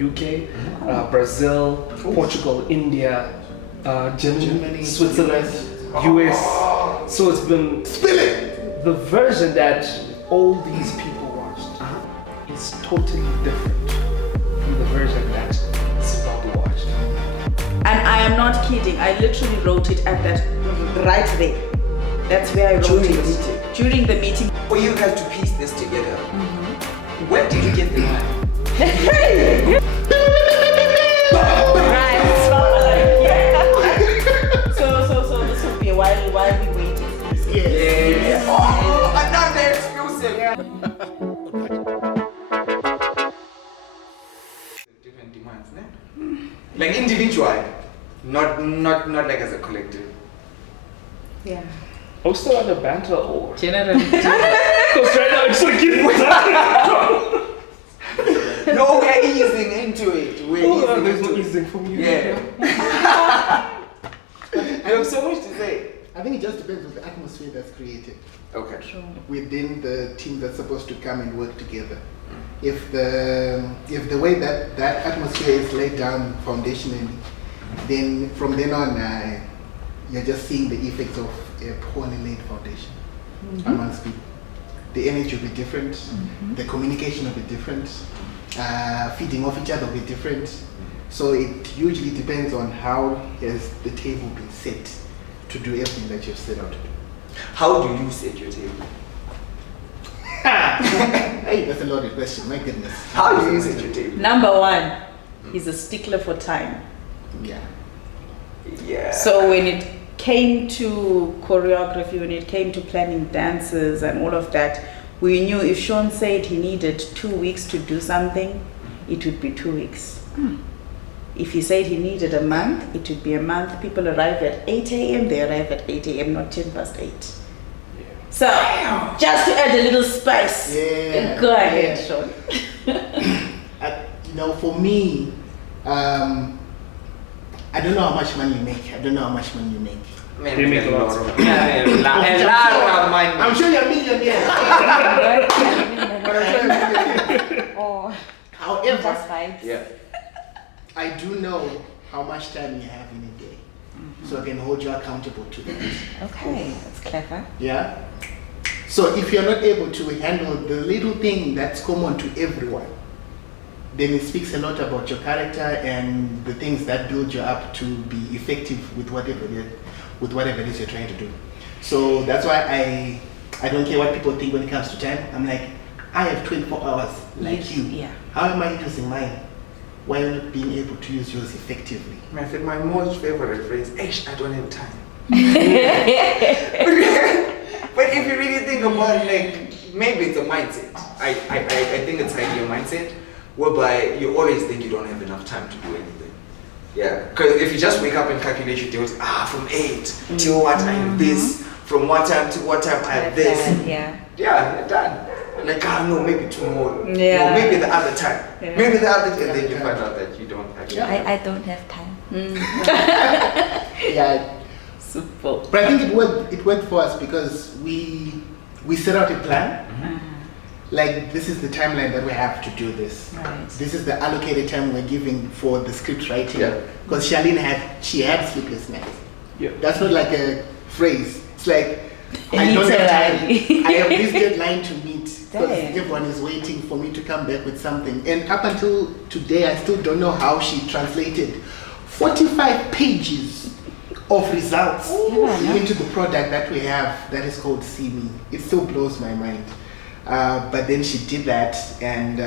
UK, Brazil, Portugal, India, Germany, Switzerland, US. So it's been the version that all these people watched is totally different from the version that Zimbabwe watched. And I am not kidding. I literally wrote it at that right there. That's where I wrote it. During the meeting. For you guys to piece this together, where did you get the money? Hey! Right. So this will be while we wait. Yeah. Oh, another exclusive. Different demands, né? Like individual, not like as a collective. Yeah. Are we still under banter or? Generally. Because right now it's like No, we're easing into it. There's no easing for me. Yeah. I have so much to say. I think it just depends on the atmosphere that's created. Okay. Sure. Within the team that's supposed to come and work together. If the way that atmosphere is laid down foundationally, then from then on you're just seeing the effects of a poorly laid foundation amongst people. The energy will be different, the communication will be different, feeding off each other will be different. So it usually depends on how has the table been set to do everything that you've set out to do. How do you set your table? Hey, that's a loaded question, my goodness. How do you set your table? Number one, he's a stickler for time. Yeah. Yeah. So when it came to choreography, when it came to planning dances and all of that, we knew if Sean said he needed 2 weeks to do something, it would be 2 weeks. If he said he needed a month, it would be a month. People arrive at 8 a.m., they arrive at 8 a.m., not 10 past 8. Yeah. So, just to add a little spice, go ahead, Sean. For me, I don't know how much money you make. They make a lot. A lot of money. I'm sure you're a millionaire. However, That's right. Yeah. I do know how much time you have in a day. So I can hold you accountable to that. Okay, that's clever. Yeah? So if you're not able to handle the little thing that's common to everyone, then it speaks a lot about your character and the things that build you up to be effective with whatever it is you're trying to do. So that's why I don't care what people think when it comes to time. I'm like, I have 24 hours like you. Yeah. How am I using mine while not being able to use yours effectively? I said my most favorite phrase, I don't have time. But if you really think about it, like, maybe it's a mindset. I think it's like your mindset, whereby you always think you don't have enough time to do anything. Yeah, because if you just wake up and calculate your days, from 8 till what I have this, from what time to what time I have this. Yeah, you're done. Like, no, maybe tomorrow. Yeah. No, maybe the other time. Yeah. Maybe the other time. And then you find out that you don't actually. I don't have time. Yeah. super. But I think it worked for us because we set out a plan. Like, this is the timeline that we have to do this. Right. This is the allocated time we're giving for the script writing. Yeah. Because Charlene had sleepless nights. Yeah. That's not like a phrase. It's like, I Literally. don't have time. I have this deadline to meet because Dang. everyone is waiting for me to come back with something. And up until today, I still don't know how she translated 45 pages of results into the product that we have that is called See Me. It still blows my mind. But then she did that, and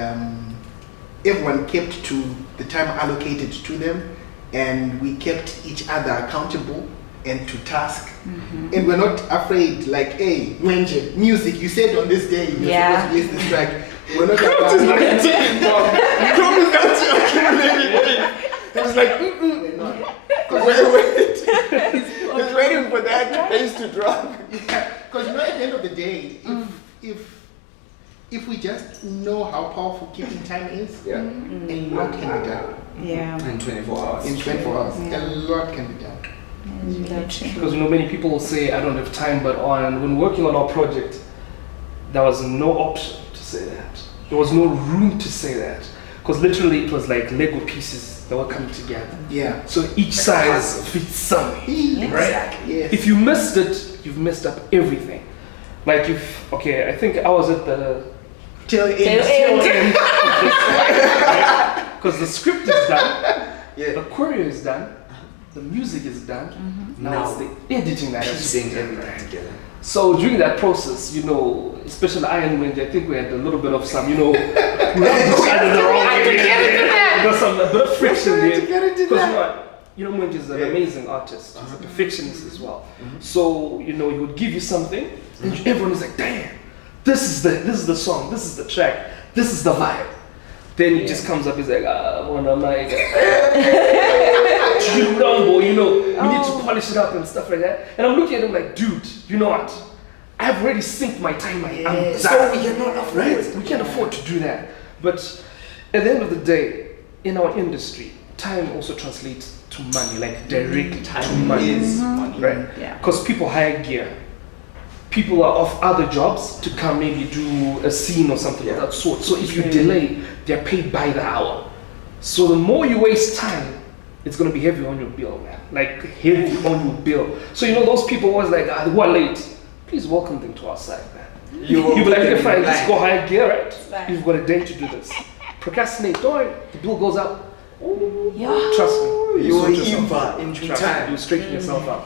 everyone kept to the time allocated to them, and we kept each other accountable and to task. And we're not afraid, like, hey, Wenje, music, you said on this day you're supposed to release this track. We're not about it. It was like, we're not. Wait. He's waiting for that pace to drop. Yeah, because at the end of the day, if we just know how powerful keeping time is, a lot can be done. Yeah. In 24 hours. In 24 hours, a lot can be done. Because many people will say I don't have time, but when working on our project, there was no option to say that. There was no room to say that. because literally it was like Lego pieces that were coming together. Yeah. So each size fits something, right? Exactly. Yes. If you missed it, you've messed up everything. Like I think I was at the Till end. end because the script is done, Yeah. the choreo is done, the music is done. Now it's the editing that has to be Piecing done. everything together. So during that process, especially Iron Wind, I think we had a little bit of some, we rubbed each other the wrong way. There was a bit of friction there. Because Wind is an amazing artist. He's a perfectionist as well. So, he would give you something, and everyone is like, damn, this is the song, this is the track, this is the vibe. Then he just comes up, he's like, one of my chill down, boy, we need to polish it up and stuff like that. And I'm looking at him like, dude, you know what? I've already synced my time. I'm done. So you're not afraid. Right? We can't afford to do that. But at the end of the day, in our industry, time also translates to money, like directly to money. Is money. Right? Yeah. Because people hire gear. People are off other jobs to come maybe do a scene or something of that sort. So if you delay, they're paid by the hour. So the more you waste time, it's going to be heavy on your bill, man. Like heavy on your bill. So those people always like, who are late, please welcome them to our side, man. You'll be like, okay, fine, let's go hire gear, right? Right. You've got a day to do this. Procrastinate, don't worry, the bill goes up. Yeah. Trust me. You sort will yourself in due Trust me, time. you straighten yourself out.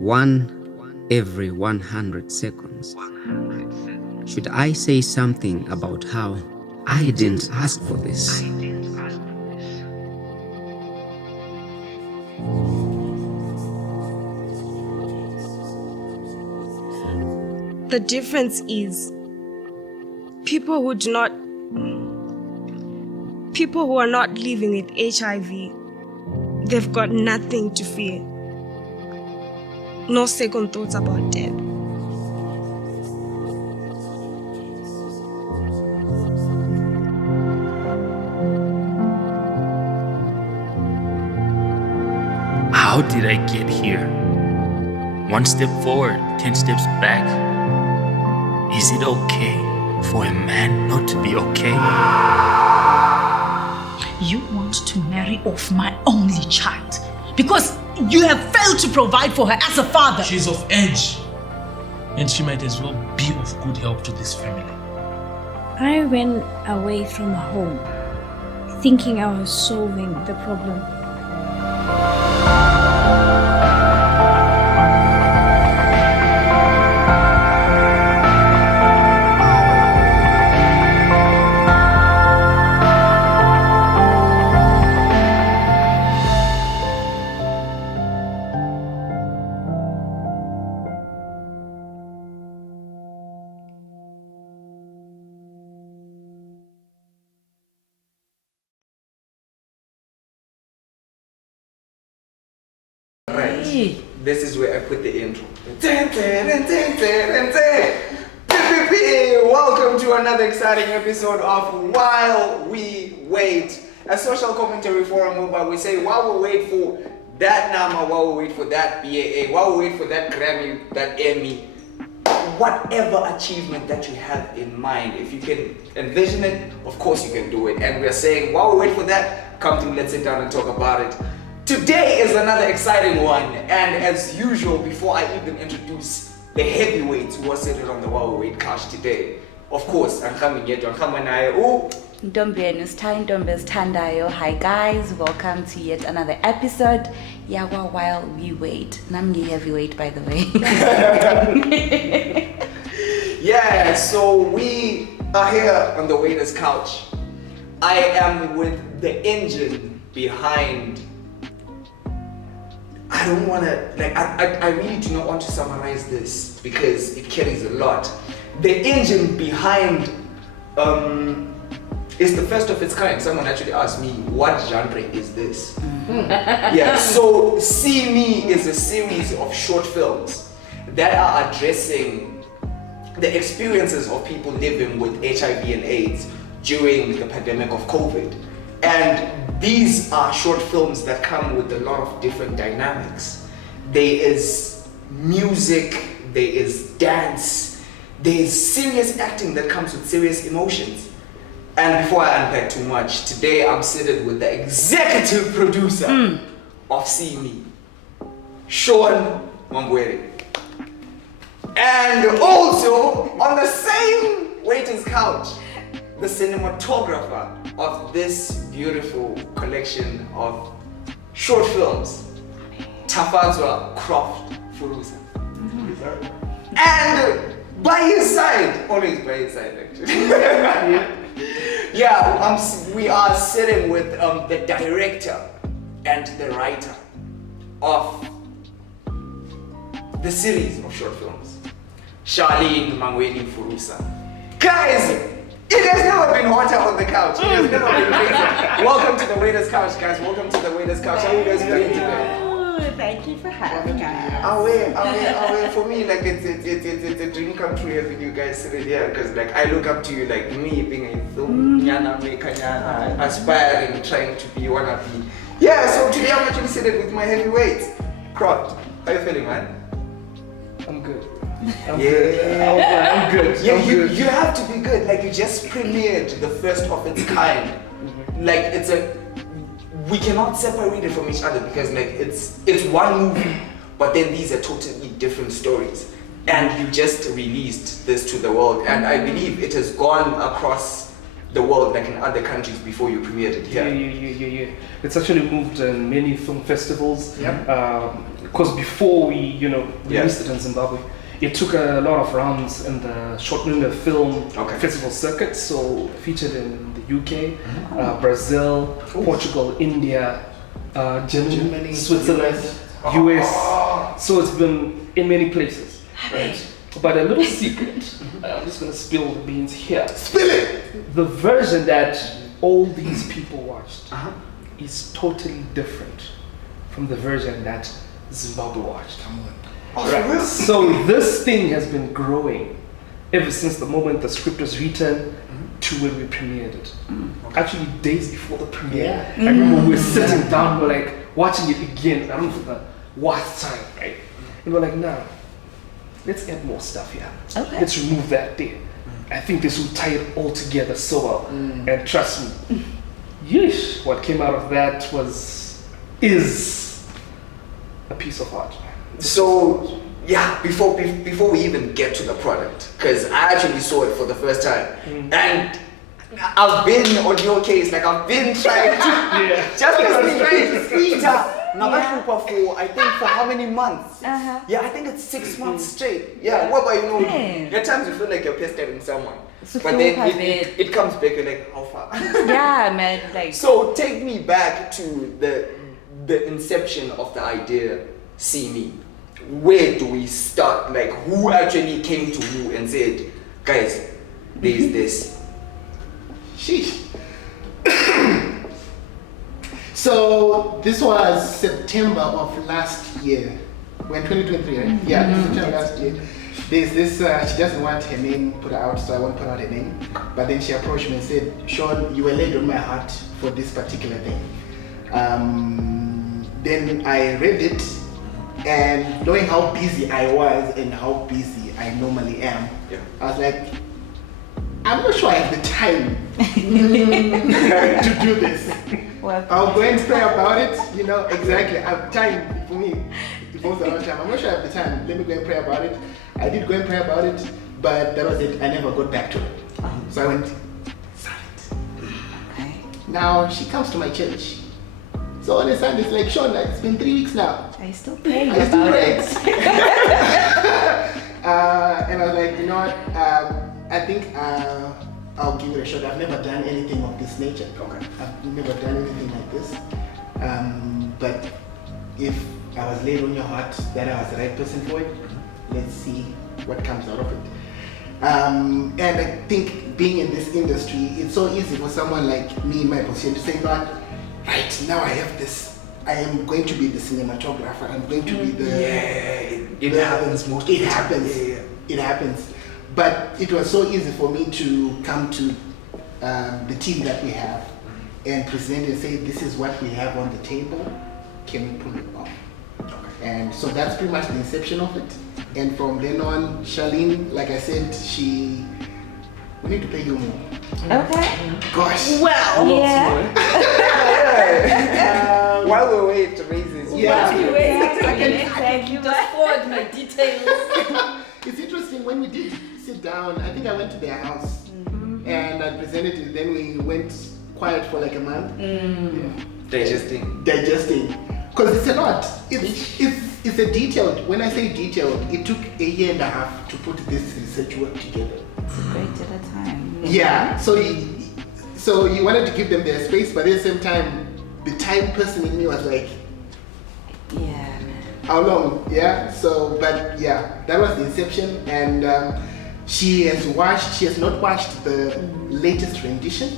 One every 100 seconds. Should I say something about how I didn't ask for this? The difference is people who are not living with HIV, they've got nothing to fear. No second thoughts about death. How did I get here? One step forward, 10 steps back. Is it okay for a man not to be okay? You want to marry off my only child because you have failed to provide for her as a father. She's of age, and she might as well be of good help to this family. I went away from home thinking I was solving the problem. Right. This is where I put the intro. Welcome to another exciting episode of While We Wait, a social commentary forum where we say while we wait for that NAMA, while we wait for that BAA, while we wait for that Grammy, that Emmy, whatever achievement that you have in mind, if you can envision it, of course you can do it. And we're saying while we wait for that, come to let's sit down and talk about it. Today is another exciting one, and as usual, before I even introduce the heavyweights who are sitting on the While We Wait couch today, of course, I'm coming yet, I'm coming now. Hi guys, welcome to yet another episode. Yawa While We Wait. Namgi heavyweight, by the way. Yeah, so we are here on the waiter's couch. I am with the engine behind. I don't want to, I really do not want to summarize this because it carries a lot. The engine behind is the first of its kind. Someone actually asked me, what genre is this? Yeah, so See Me is a series of short films that are addressing the experiences of people living with HIV and AIDS during the pandemic of COVID. And these are short films that come with a lot of different dynamics. There is music, there is dance, there is serious acting that comes with serious emotions. And before I unpack too much, today I'm sitting with the executive producer of See Me, Sean Mambwere. And also on the same waiter's couch, the cinematographer of this beautiful collection of short films, Tafazwa Croft Furusa. And by his side, always by his side actually. We are sitting with the director and the writer of the series of short films, Charlene Mangweni Furusa. Guys, it has never been hotter on the couch. It has never been crazier. Welcome to the Waiter's Couch, guys. Welcome to the Waiter's Couch. How are you guys doing today? Thank you for having us. Away. For me, like it's a dream come true having you guys sitting here, because like I look up to you, like me being a aspiring, trying to be one of the. Yeah, so today I'm actually sitting with my heavyweights. Croft, how you feeling, man? I'm good. I'm good. Yeah, you have to be good. Like you just premiered the first of its kind. Like we cannot separate it from each other because like it's one movie, but then these are totally different stories. And you just released this to the world, and I believe it has gone across the world like in other countries before you premiered it here. Yeah. It's actually moved in many film festivals. Yeah. Because before we, released it in Zimbabwe, it took a lot of rounds in the short film festival circuit. So featured in the UK, Brazil, Portugal, India, Germany, Switzerland, US. So it's been in many places. Right? But a little secret, I'm just gonna spill the beans here. Spill it! The version that all these people watched is totally different from the version that Zimbabwe watched. Right. So this thing has been growing ever since the moment the script was written to when we premiered it. Actually, days before the premiere. I remember we were sitting down, we're like watching it again. I don't know for the what time, right? And we're like, nah, let's add more stuff here. Okay. Let's remove that there. I think this will tie it all together so well. And trust me, yeesh, what came out of that is a piece of art. So yeah, before we even get to the product, because I actually saw it for the first time, and I've been on your case, like I've been trying to just for I think for how many months? Yeah, I think it's 6 months straight. Yeah, what about at times you feel like you're pestering someone, but then it comes back, you're like, how far? Yeah, man. Like so take me back to the inception of the idea, See Me. Where do we start? Like, who actually came to you and said, guys, there's this? Sheesh. So this was September of last year. We're in 2023, right? Yeah, September last year. There's this, she doesn't want her name put out, so I won't put out her name. But then she approached me and said, Sean, you were laid on my heart for this particular thing. Then I read it, and knowing how busy I was and how busy I normally am, I was like, I'm not sure I have the time to do this. Well, I'll go and pray about it, exactly. I have time for me. It devotes a lot of time. I'm not sure I have the time. Let me go and pray about it. I did go and pray about it, but that was it. I never got back to it. So I went silent. Okay. Now she comes to my church. So on a Sunday, it's like, Sean, it's been 3 weeks now. I still pray about it. And I was like, you know what? I think I'll give it a shot. I've never done anything of this nature. Okay. I've never done anything like this. But if I was laid on your heart that I was the right person for it, let's see what comes out of it. And I think being in this industry, it's so easy for someone like me in my position to say, "But right now I have this. I am going to be the cinematographer. I'm going to be the." It happens most of the time. It happens. It happens. But it was so easy for me to come to the team that we have and present and say, "This is what we have on the table. Can we pull it off?" Okay. And so that's pretty much the inception of it. And from then on, Charlene, like I said, we need to pay you more. Okay. Gosh. Well, While we wait to raise this. Thank you. Just forward my details. It's interesting, when we did sit down, I think I went to their house and I presented it, then we went quiet for like a month. Digesting. Because it's a lot. It's a detailed, when I say detailed, it took a year and a half to put this research work together. Great at a time. Yeah, so you wanted to give them their space, but at the same time, the time person in me was like, how long? Yeah, so, but yeah, that was the inception. And she has not watched the latest rendition,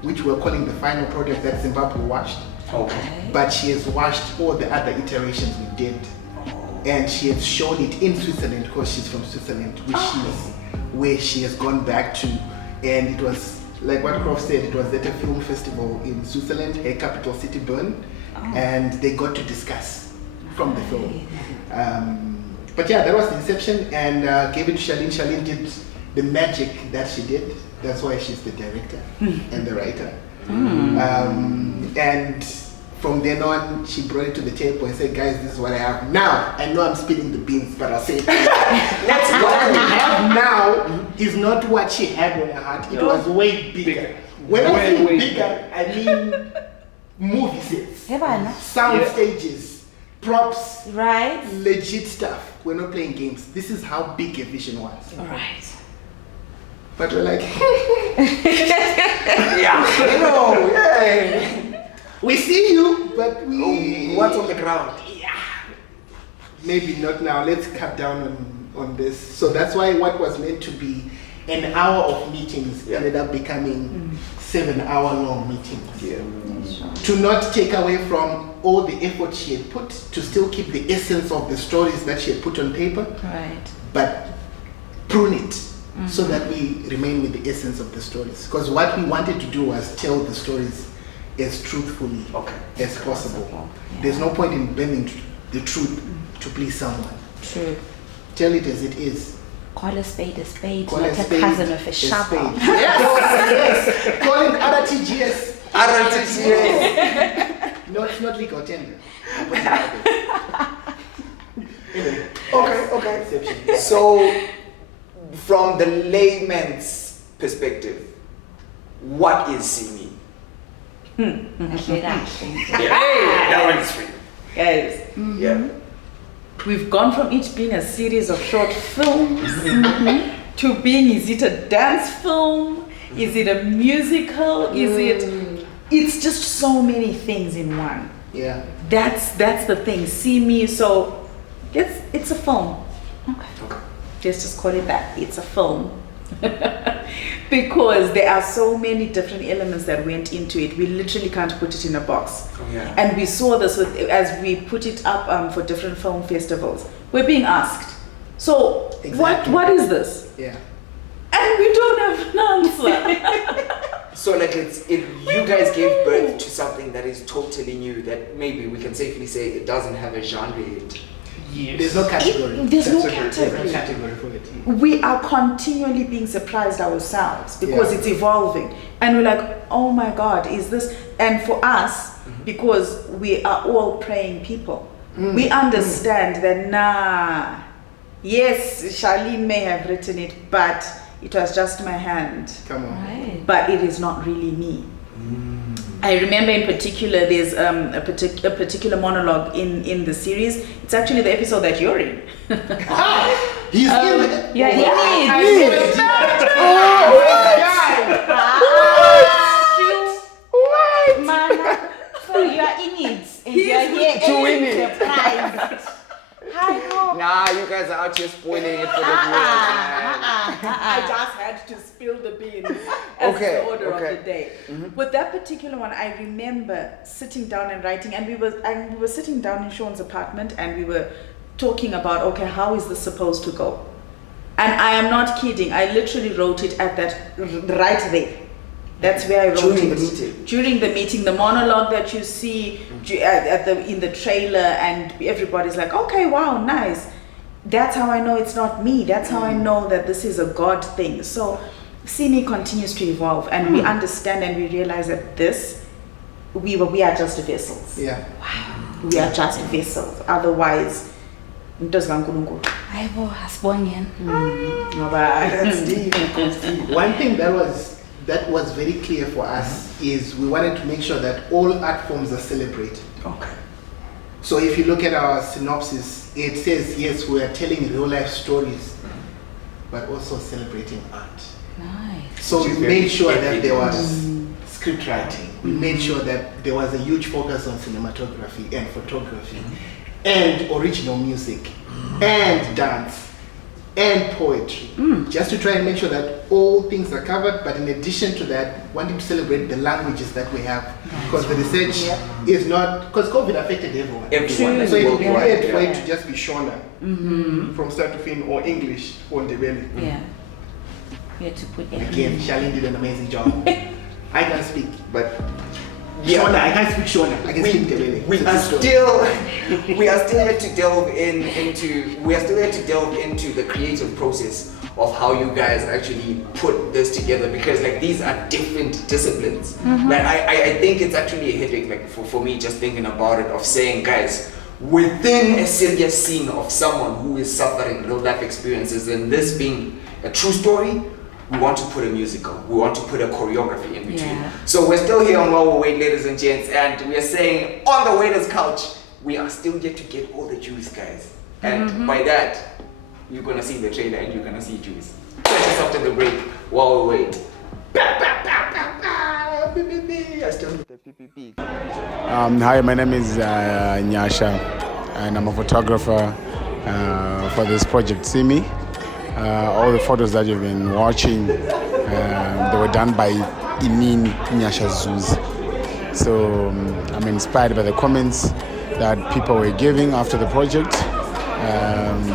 which we're calling the final project that Zimbabwe watched. Okay. But she has watched all the other iterations we did. And she has shown it in Switzerland, because she's from Switzerland, which is where she has gone back to. And it was, like what Croft said, it was at a film festival in Switzerland, her capital city, Bern. And they got to discuss from the film. But yeah, that was the inception, and gave it to Charlene. Charlene did the magic that she did. That's why she's the director and the writer. And from then on, she brought it to the table and said, guys, this is what I have. Now, I know I'm spilling the beans, but I'll say it. That's what we have now is not what she had on her heart. It was way bigger. When I say bigger, I mean movie sets, sound stages, props, legit stuff. We're not playing games. This is how big a vision was. Right. But we're like, we see you, but what's on the ground? Maybe not now. Let's cut down on this. So that's why what was meant to be an hour of meetings ended up becoming 7-hour-long meetings. To not take away from all the effort she had put, to still keep the essence of the stories that she had put on paper, but prune it so that we remain with the essence of the stories. Because what we wanted to do was tell the stories as truthfully as possible. There's no point in bending the truth to please someone. True. Tell it as it is. Call a spade, Call not a a spade cousin of a shovel. Yes. Call it RTGS. No, it's not legal tender. Anyway. Okay. So, from the layman's perspective, what is Simi? That one is free. Guys, we've gone from each being a series of short films to being, is it a dance film? Is it a musical? It's just so many things in one. Yeah. That's the thing. See me, so it's a film. Okay. Let's just call it that. It's a film. Because there are so many different elements that went into it. We literally can't put it in a box. And we saw this as we put it up for different film festivals. We're being asked, so what is this? Yeah. And we don't have an answer. So like you guys gave birth to something that is totally new, that maybe we can safely say it doesn't have a genre yet. Yes. There's no category. There's no category for it. We are continually being surprised ourselves because it's evolving. And we're like, oh my God, is this? And for us, because we are all praying people, we understand that, yes, Charlene may have written it, but it was just my hand. Come on. Right. But it is not really me. I remember in particular, there's a particular monologue in the series. It's actually the episode that you're in. He's in it? Yeah, he is. So you are in it, and you are here to win it. Surprise. Nah, you guys are out here spoiling it for the viewers. I just had to spill the beans as the order of the day. With that particular one, I remember sitting down and writing, and we were sitting down in Sean's apartment, and we were talking about, okay, how is this supposed to go? And I am not kidding. I literally wrote it at that right there. That's where I wrote During it. the meeting. During the meeting, the monologue that you see in the trailer, and everybody's like, okay, wow, nice. That's how I know it's not me. That's how I know that this is a God thing. So Sini continues to evolve, and we understand and we realize that we are just vessels. Yeah. We are just vessels. Otherwise, Aibo asibongeni. that's deep. One thing that was very clear for us is we wanted to make sure that all art forms are celebrated. Okay. So if you look at our synopsis, it says, yes, we are telling real life stories, but also celebrating art. Nice. So we made sure that there was script writing. We made sure that there was a huge focus on cinematography and photography and original music and dance and poetry, just to try and make sure that all things are covered. But in addition to that, wanting to celebrate the languages that we have, because the research is not, because COVID affected everyone. So it would be weird for it to just be Shona from start to finish, or English or Ndebele. Yeah. We had to put Again, Charlene did an amazing job. I can't speak, but Shona, I can't speak Shona. I can speak Ndebele. We are still here to delve into the creative process of how you guys actually put this together, because like these are different disciplines. Like I think it's actually a headache, like for me, just thinking about it, of saying, guys, within a serious scene of someone who is suffering real life experiences, and this being a true story, we want to put a musical, we want to put a choreography in between. Yeah. So we're still here on While We Wait, ladies and gents, and we are saying on the waiter's couch, we are still yet to get all the juice, guys. And by that, you're gonna see the trailer and you're gonna see juice. Catch us after the break while we wait. I still need the PPP. Hi, my name is Nyasha, and I'm a photographer for this project, Simi. All the photos that you've been watching, they were done by Imin Nyasha Zuz. So I'm inspired by the comments that people were giving after the project. And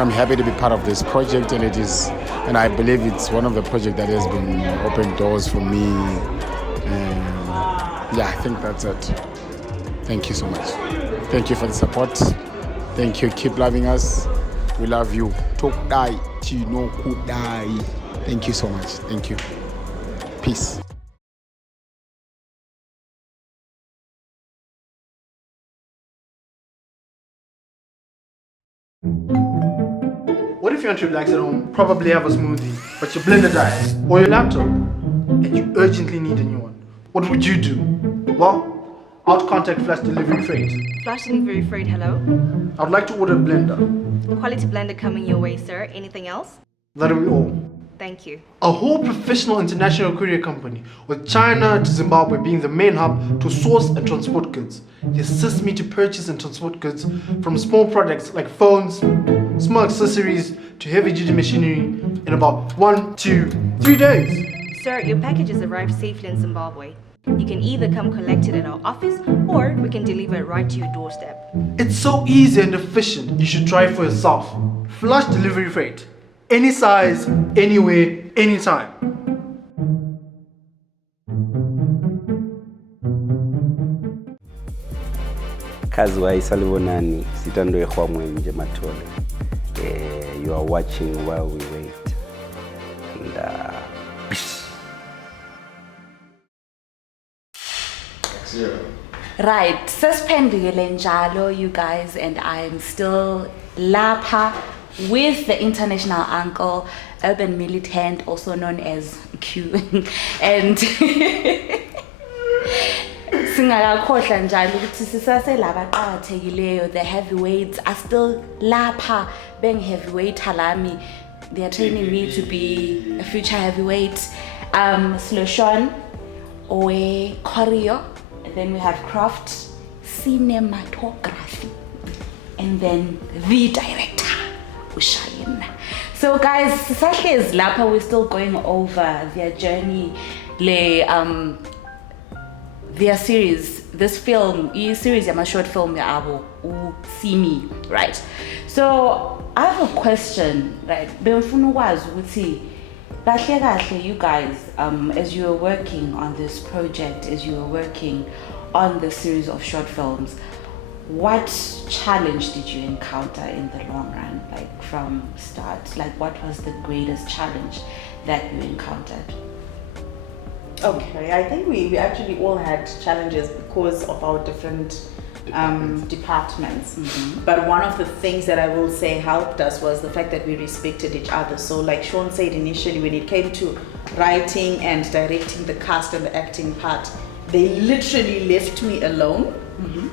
I'm happy to be part of this project, and I believe it's one of the projects that has been opened doors for me. Yeah, I think that's it. Thank you so much. Thank you for the support. Thank you. Keep loving us. We love you. Talk die, Chino cook die. Thank you so much. Thank you. Peace. What if you want to relax at home, probably have a smoothie, but your blender dies, or your laptop, and you urgently need a new one? What would you do? Well, I would contact Flash Delivery Freight. Flash Delivery Freight, hello. I would like to order a blender. Quality blender coming your way, sir. Anything else? That'll be all. Thank you. A whole professional international courier company, with China to Zimbabwe being the main hub to source and transport goods. They assist me to purchase and transport goods from small products like phones, small accessories, to heavy-duty machinery in about 1 to 3 days. Sir, your package has arrived safely in Zimbabwe. You can either come collect it at our office, or we can deliver it right to your doorstep. It's so easy and efficient, you should try it for yourself. Flash Delivery Freight. Any size, anywhere, anytime. Kazwa isalibonani sitando ekhwamwe nje mathole. You are watching While We Wait. And Right, suspendile njalo, you guys, and I'm still lapha with the international uncle, UrbanMilitant, also known as Q. And singakakhohlwa njalo ukuthi sisaselaba qhakathekileyo, the heavyweights are still lapha being heavyweight halami. They are training me to be a future heavyweight. Sloshon Owe choreo, and then we have craft cinematography, and then the director Ushayina. So guys, Sahle is Lapa, we're still going over their journey, their series, this film, series, I'm a short film, See Me, right? So I have a question, right? Kahle, you guys, as you were working on this project, as you were working on the series of short films, what challenge did you encounter in the long run, like from start? Like, what was the greatest challenge that you encountered? Okay, I think we actually all had challenges because of our different departments. But one of the things that I will say helped us was the fact that we respected each other. So like Sean said initially, when it came to writing and directing the cast and the acting part, they literally left me alone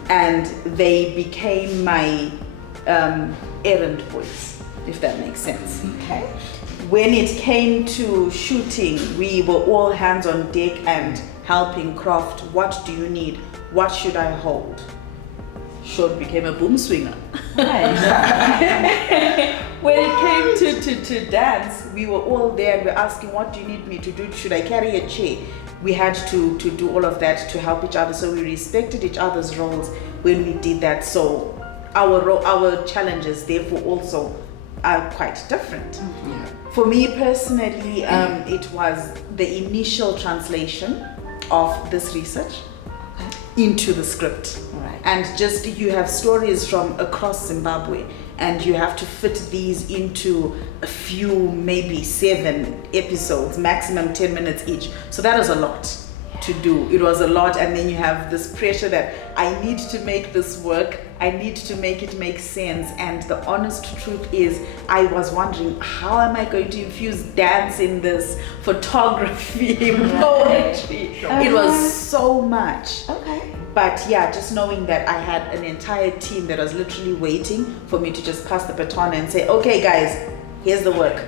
and they became my errand boys, if that makes sense. Okay. When it came to shooting, we were all hands on deck and helping craft. What do you need? What should I hold? Sean became a boom swinger. When it came to dance, we were all there and we're asking, what do you need me to do? Should I carry a chair? We had to do all of that to help each other. So we respected each other's roles when we did that. So our challenges therefore also are quite different. For me personally, it was the initial translation of this research into the script. Right. And just you have stories from across Zimbabwe and you have to fit these into a few, maybe 7 episodes, maximum 10 minutes each. So that was a lot to do. It was a lot, and then you have this pressure that I need to make this work, I need to make it make sense. And the honest truth is, I was wondering, how am I going to infuse dance in this, photography, poetry? It was so much. Okay. But yeah, just knowing that I had an entire team that was literally waiting for me to just pass the baton and say, okay guys, here's the work.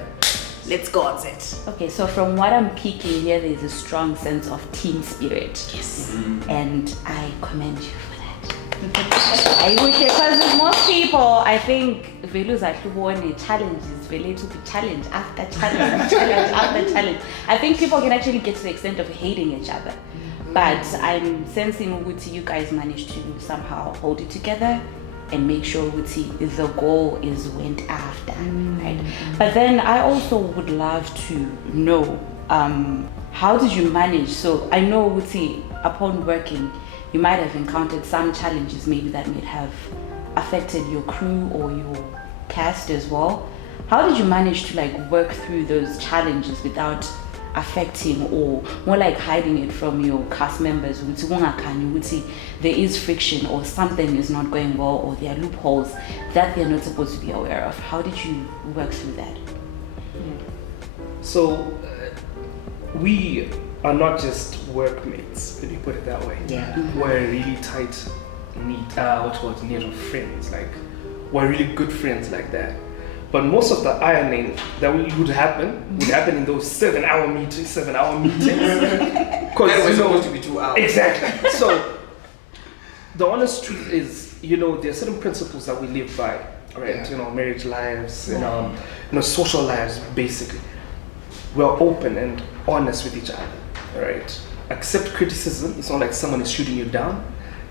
Let's go on set. Okay, so from what I'm picking here, there's a strong sense of team spirit. Yes. And I commend you for that. I wish, because with most people, I think values are challenges, value to be challenge after challenge, challenge after challenge. I think people can actually get to the extent of hating each other. But I'm sensing you guys managed to somehow hold it together and make sure the goal is went after, right? But then I also would love to know, how did you manage? So I know upon working, you might have encountered some challenges maybe that may have affected your crew or your cast as well. How did you manage to work through those challenges without affecting or more like hiding it from your cast members? There is friction or something is not going well or there are loopholes that they're not supposed to be aware of. How did you work through that? So we are not just workmates, let me put it that way. We're really tight knit of friends, we're really good friends like that. But most of the ironing that would happen in those 7-hour meetings. That was supposed to be 2 hours. Exactly. So the honest truth is, there are certain principles that we live by, right? Marriage lives, social lives, basically. We're open and honest with each other, right? Accept criticism. It's not like someone is shooting you down.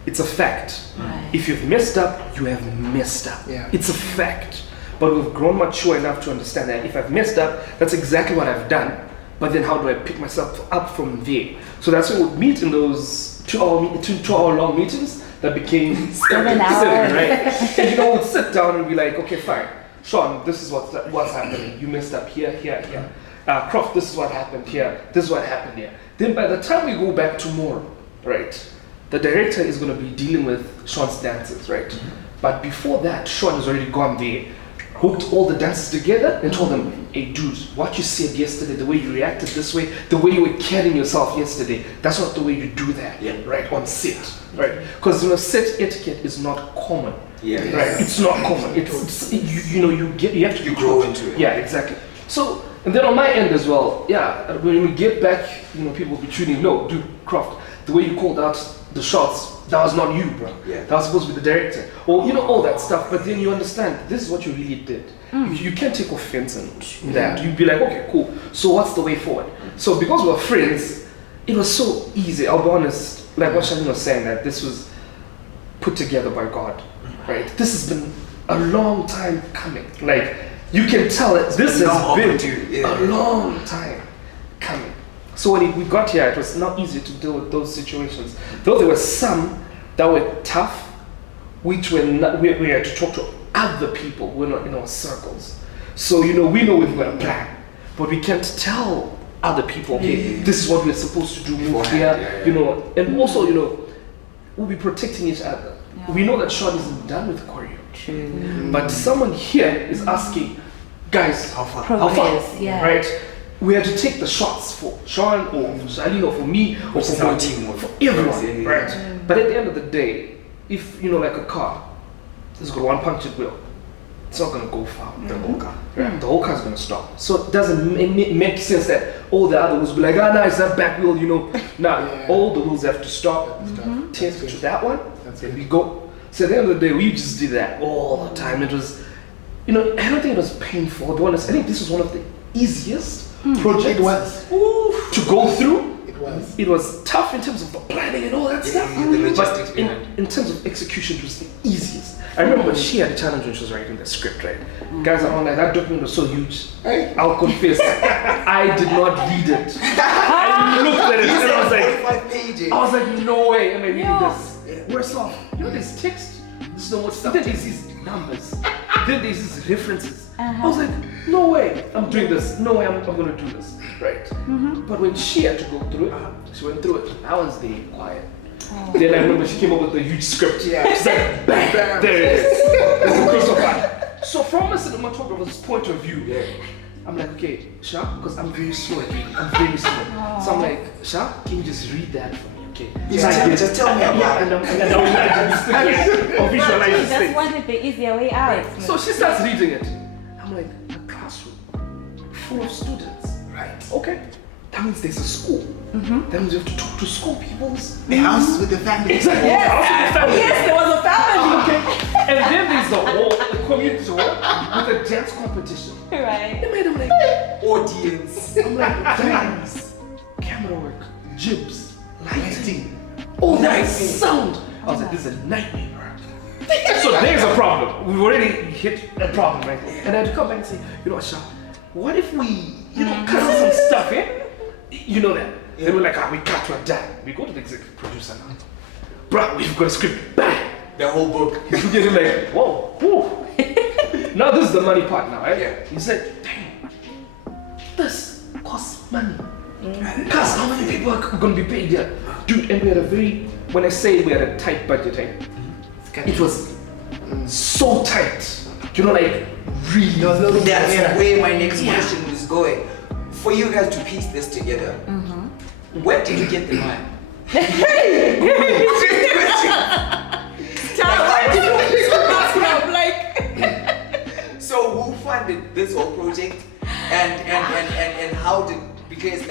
It's a fact. Right. If you've messed up, you have messed up. It's a fact. But we've grown mature enough to understand that if I've messed up, that's exactly what I've done. But then how do I pick myself up from there? So that's when we'd meet in those 2-hour long meetings that became 7 hours, right? And we'd sit down and be like, okay, fine. Sean, this is what's happening. You messed up here, here, here. Croft, this is what happened here. This is what happened here. Then by the time we go back tomorrow, right, the director is going to be dealing with Sean's dances, right? But before that, Sean has already gone there, hooked all the dancers together and told them, hey dude, what you said yesterday, the way you reacted this way, the way you were carrying yourself yesterday, that's not the way you do that, right, on set, right? Because set etiquette is not common, right? It's not common. It's you have to grow into it. Yeah, exactly. So, and then on my end as well, when we get back, people will be tuning, no, dude, Croft, the way you called out the shots, that was not you, bro. That was supposed to be the director. Or, all that stuff. But then you understand, this is what you really did. You can't take offense in that. You'd be like, okay, cool. So what's the way forward? So because we're friends, it was so easy. I'll be honest, like what Shalini was saying, that this was put together by God, right? This has been a long time coming. You can tell that this Long has been overdue, yeah. a long time coming. So when we got here, it was not easy to deal with those situations. Though there were some that were tough, which were not, we had to talk to other people who were not in our circles. So, we know we've got a plan, but we can't tell other people, okay, this is what we're supposed to do, move here, and also, we'll be protecting each other. Yeah. We know that Sean isn't done with choreo. True. But someone here is asking, guys, how far? Yeah. Right? We had to take the shots for Sean or for Charlene or for me or for our team, for everyone, right? But at the end of the day, if like a car, it's got one punctured wheel, it's not gonna go far. The whole car, right? The whole car's gonna stop. So it doesn't make sense that all the other wheels will be like, no, it's that back wheel, all the wheels have to stop. Tend to that one, then we go. So at the end of the day, we just did that all the time. It was, I don't think it was painful. To be honest, I think this was one of the easiest projects to go through. It was tough in terms of the planning and all that stuff. But in terms of execution, it was the easiest. I remember when she had a challenge when she was writing the script, right? Guys, I'm like, that document was so huge. I'll confess, I did not read it. I looked at it and I was like, no way am I reading this. Worse off, there's text, there's so much stuff. Then there's these numbers, then there's these references. I was like, no way I'm doing this. No way I'm gonna do this, right? But when she had to go through it, she went through it. I was there quiet. Then I remember she came up with a huge script. She's like, bang, there it is. There's a crucified. So from a cinematographer's point of view, I'm like, okay, Sha, because I'm very slow at reading. I'm very slow. So I'm like, Sha, can you just read that for me? Just tell me about it. And I'll visualize this thing. Just wanted the easier way out. So she starts reading it. I'm like, a classroom full of students. Right. Okay. That means there's a school. That means you have to talk to school people. The house with the family. Exactly. Yes, there was a family. Okay. And then there's the community hall with a dance competition. Right. They made them like audience. I'm like, dance, camera work, jibs, lighting, all that sound. I was like, this is a nightmare, bro. So there's a problem. We've already hit a problem, right? And I had to come back and say, Asha, what if we, cut out some stuff, You know that. Then we're like, we cut to a dime. We go to the executive producer now. Bro, we've got a script. Bang! The whole book. He's getting like, whoa, whoa. Now this is the money part now, right? Yeah. He's like, damn, this costs money. Because how many people are going to be paid here? Dude, and we had when I say we had a tight budget, it was so tight. Really. That's where my next question is going. For you guys to piece this together, where did you get the money? So who funded this whole project, and how did, because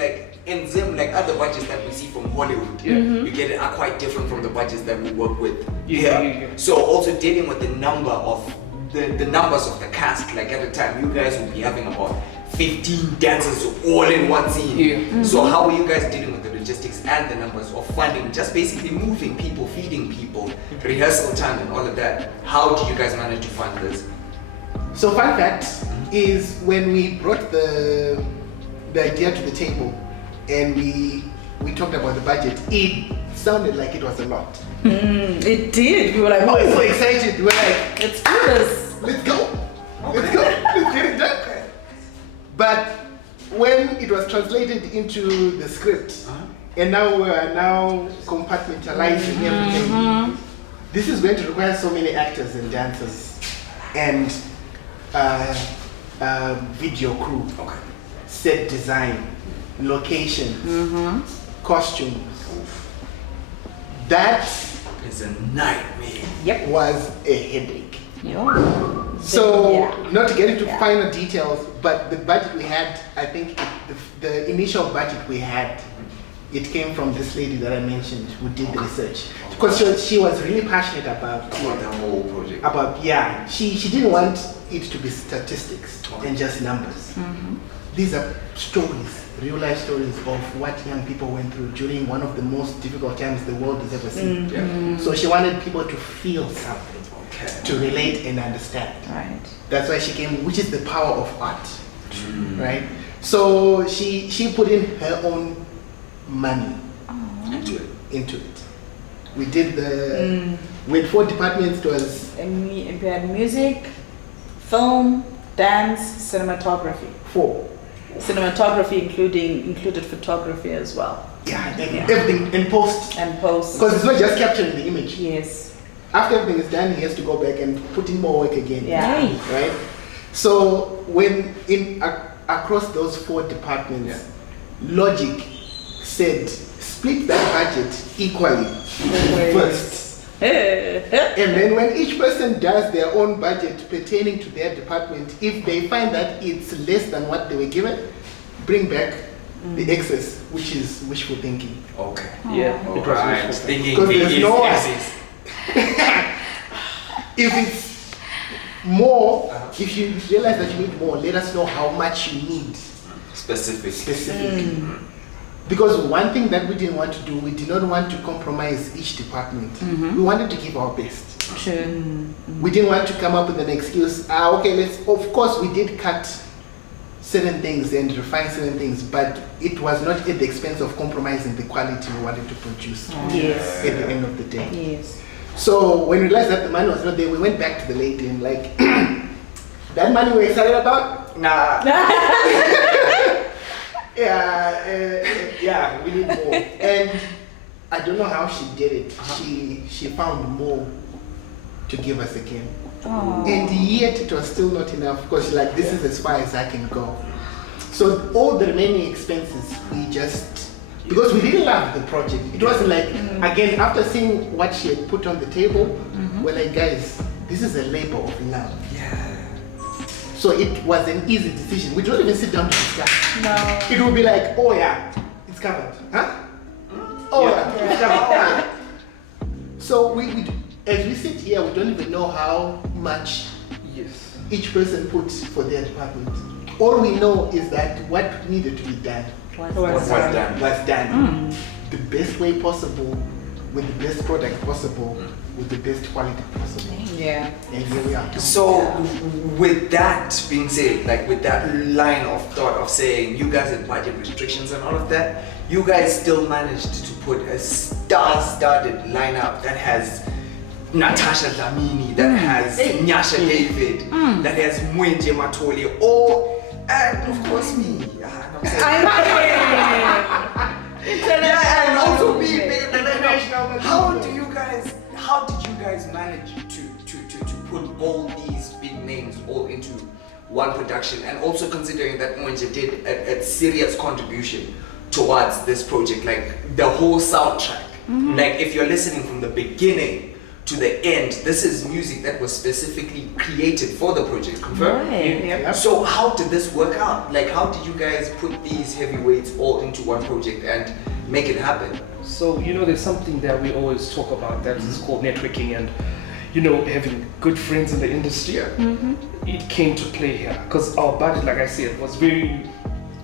in Zim, other budgets that we see from Hollywood, we get are quite different from the budgets that we work with here. So also dealing with the number of the numbers of the cast, at the time you guys would be having about 15 dancers all in one scene. So how are you guys dealing with the logistics and the numbers of funding, just basically moving people, feeding people, rehearsal time and all of that? How do you guys manage to fund this? So fun fact is, when we brought the idea to the table and we talked about the budget, it sounded like it was a lot. It did. We were like, oh, so excited. We were like, let's do this. Let's go. Let's go. Let's get it done. But when it was translated into the script, and now we are compartmentalizing everything, this is going to require so many actors and dancers and video crew, set design, location, costumes. That is a nightmare. Yep. Was a headache. So, not to get into finer details, but the budget we had, I think the initial budget we had, it came from this lady that I mentioned who did the research. Because she was really passionate about the whole project. She didn't want it to be statistics and just numbers. These are stories, real life stories of what young people went through during one of the most difficult times the world has ever seen. So she wanted people to feel something. to relate and understand. Right. That's why she came, which is the power of art, right? So she put in her own money into it. We did with 4 departments. It was We had music, film, dance, cinematography. 4. Cinematography included photography as well. Yeah, everything in post. And post. Because it's not just capturing the image. Yes. After everything is done, he has to go back and put in more work again. Yeah. Right? So when across those 4 departments, Logic said, split that budget equally first. And then when each person does their own budget pertaining to their department, if they find that it's less than what they were given, bring back the excess, which is wishful thinking. Okay. Yeah. Alright. Thinking Because there's no excess. If it's more, if you realize that you need more, let us know how much you need. Specific. Because one thing that we didn't want to do, we did not want to compromise each department. We wanted to give our best. We didn't want to come up with an excuse. Okay, of course, we did cut certain things and refine certain things, but it was not at the expense of compromising the quality we wanted to produce at the end of the day. Yes. So when we realized that the money was not there, we went back to the lady and like, that money we're excited about? Nah. Yeah, we need more. And I don't know how she did it. She found more to give us again. And yet it was still not enough because she's like, this is as far as I can go. So all the remaining expenses, we just, because we really loved the project. It wasn't like, again, after seeing what she had put on the table, we're like, guys, this is a labor of love. So it was an easy decision. We don't even sit down to discuss. No. It would be like, oh yeah, it's covered. Huh? Oh yeah, it's covered. So we as we sit here, we don't even know how much each person puts for their department. All we know is that what needed to be done was done. The best way possible, with the best product possible, with the best quality possible. Yeah. And here we are. So with that being said, like with that line of thought of saying you guys had budget restrictions and all of that, you guys still managed to put a star-studded lineup that has Natasha Dlamini, that has Nyasha David, that has Mwenje Matoli, and of course me. And also me. How did you guys manage to put all these big names all into one production, and also considering that Mwenje did a serious contribution towards this project, like the whole soundtrack. Like if you're listening from the beginning to the end, this is music that was specifically created for the project, confirm? Right. So how did this work out? Like how did you guys put these heavyweights all into one project and make it happen? So, there's something that we always talk about that is called networking and, having good friends in the industry. It came to play here because our budget, like I said, was very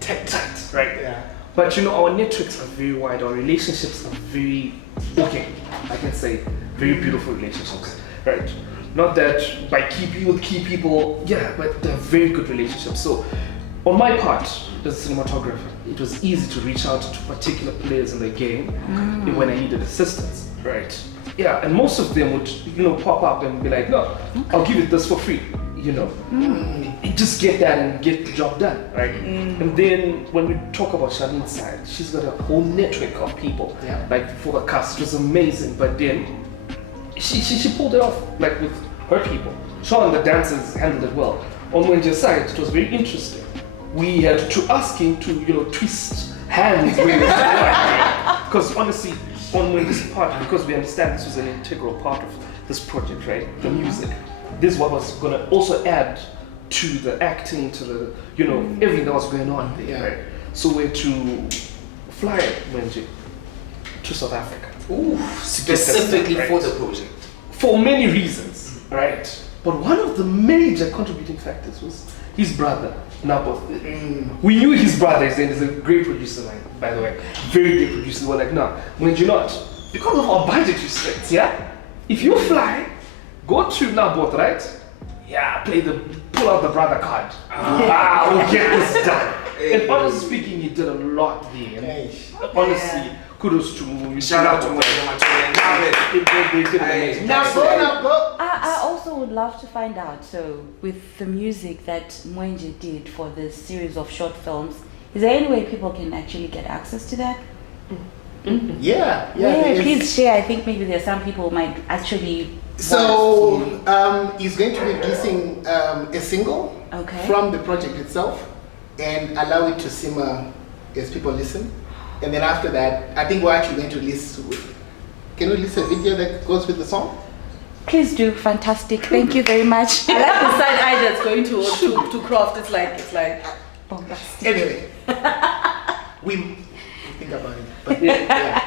tight, right? Yeah. But our networks are very wide, our relationships are very, I can say, very beautiful relationships, right? Not that by key people, but they're very good relationships. So on my part, as a cinematographer, it was easy to reach out to particular players in the game when I needed assistance, right? Yeah, and most of them would, pop up and be like, no, I'll give you this for free, Just get that and get the job done, right? And then when we talk about Charlene's side, she's got a whole network of people. Like for the cast, it was amazing, but then she pulled it off, like with her people. Sean, the dancers, handled it well. On Mwenje's side, it was very interesting. We had to ask him to, twist hands because honestly, on Mwenje's part, because we understand this was an integral part of this project, right? The music. This is what was gonna also add to the acting, to the, everything that was going on there, right? So we're to fly Mwenje to South Africa. Ooh, specifically for the project. For many reasons, right? But one of the major contributing factors was his brother, Nabo. We knew his brother is a great producer, by the way. Very great producer. We're like, no, Mwenje not. Because of our budget restraints, yeah? If you fly, Go to Nabot, right? Yeah, pull out the brother card. We'll get this done. And honestly speaking, he did a lot there. And honestly, kudos to Mu. Shout out to Mu. I also would love to find out, so with the music that Mwenje did for this series of short films, is there any way people can actually get access to that? Yeah, please share. I think maybe there are some people who might actually. So he's going to be releasing a single from the project itself and allow it to simmer as people listen. And then after that, I think we're actually going to release. Can we release a video that goes with the song? Please do. Fantastic. Thank you very much. I like the side eye that's going to craft. It's like bombastic. Anyway, we think about it. But yeah.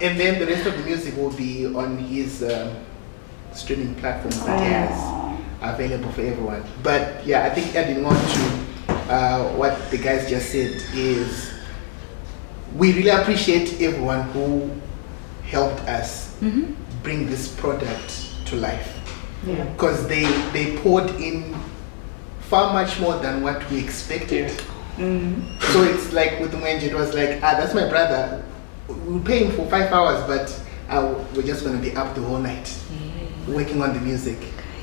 And then the rest of the music will be on his streaming platforms that he has available for everyone. But yeah, I think adding on to what the guys just said is we really appreciate everyone who helped us bring this product to life. Because they poured in far much more than what we expected. So it's like with Mwenje, it was like, that's my brother. We'll pay him for 5 hours, but we're just going to be up the whole night working on the music.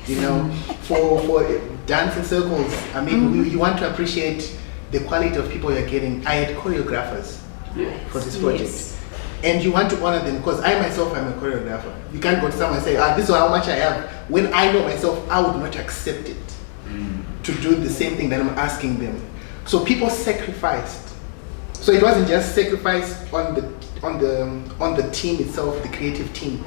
You know, for dancing circles, I mean, you want to appreciate the quality of people you're getting. I had choreographers for this project. And you want to honor them because I myself am a choreographer. You can't go to someone and say, this is how much I have. When I know myself, I would not accept it to do the same thing that I'm asking them. So people sacrificed. So it wasn't just sacrifice on the team itself, the creative team.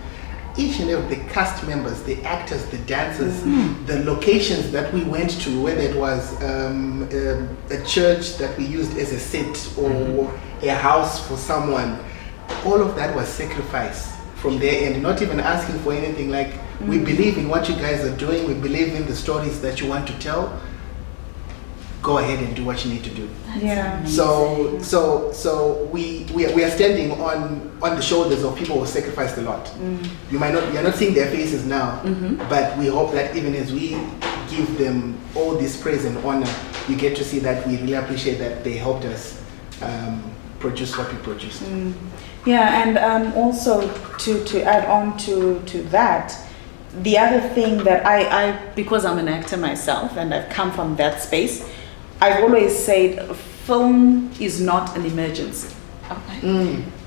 Each and every, the cast members, the actors, the dancers, the locations that we went to, whether it was a church that we used as a set or a house for someone, all of that was sacrifice from their end, not even asking for anything. Like, we believe in what you guys are doing, we believe in the stories that you want to tell. Go ahead and do what you need to do. Yeah. So we are standing on the shoulders of people who sacrificed a lot. You're not seeing their faces now, but we hope that even as we give them all this praise and honor, you get to see that we really appreciate that they helped us produce what we produced. Yeah, and also to add on to that, the other thing that I because I'm an actor myself and I've come from that space, I've always said film is not an emergency.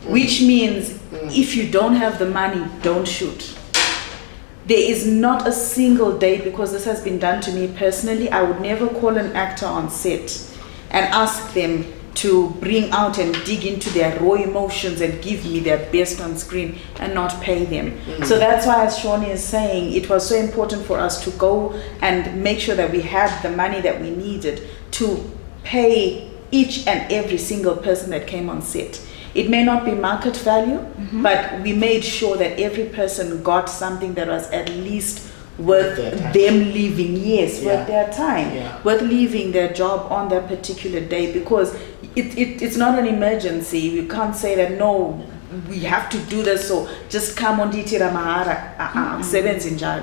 Which means if you don't have the money, don't shoot. There is not a single day, because this has been done to me personally, I would never call an actor on set and ask them to bring out and dig into their raw emotions and give me their best on screen and not pay them. So that's why, as Shawnee is saying, it was so important for us to go and make sure that we had the money that we needed to pay each and every single person that came on set. It may not be market value, but we made sure that every person got something that was at least worth them leaving, worth their time, worth leaving their job on that particular day, because it's not an emergency. We can't say that, no, we have to do this, so just come on ditira mahara, 7 injal.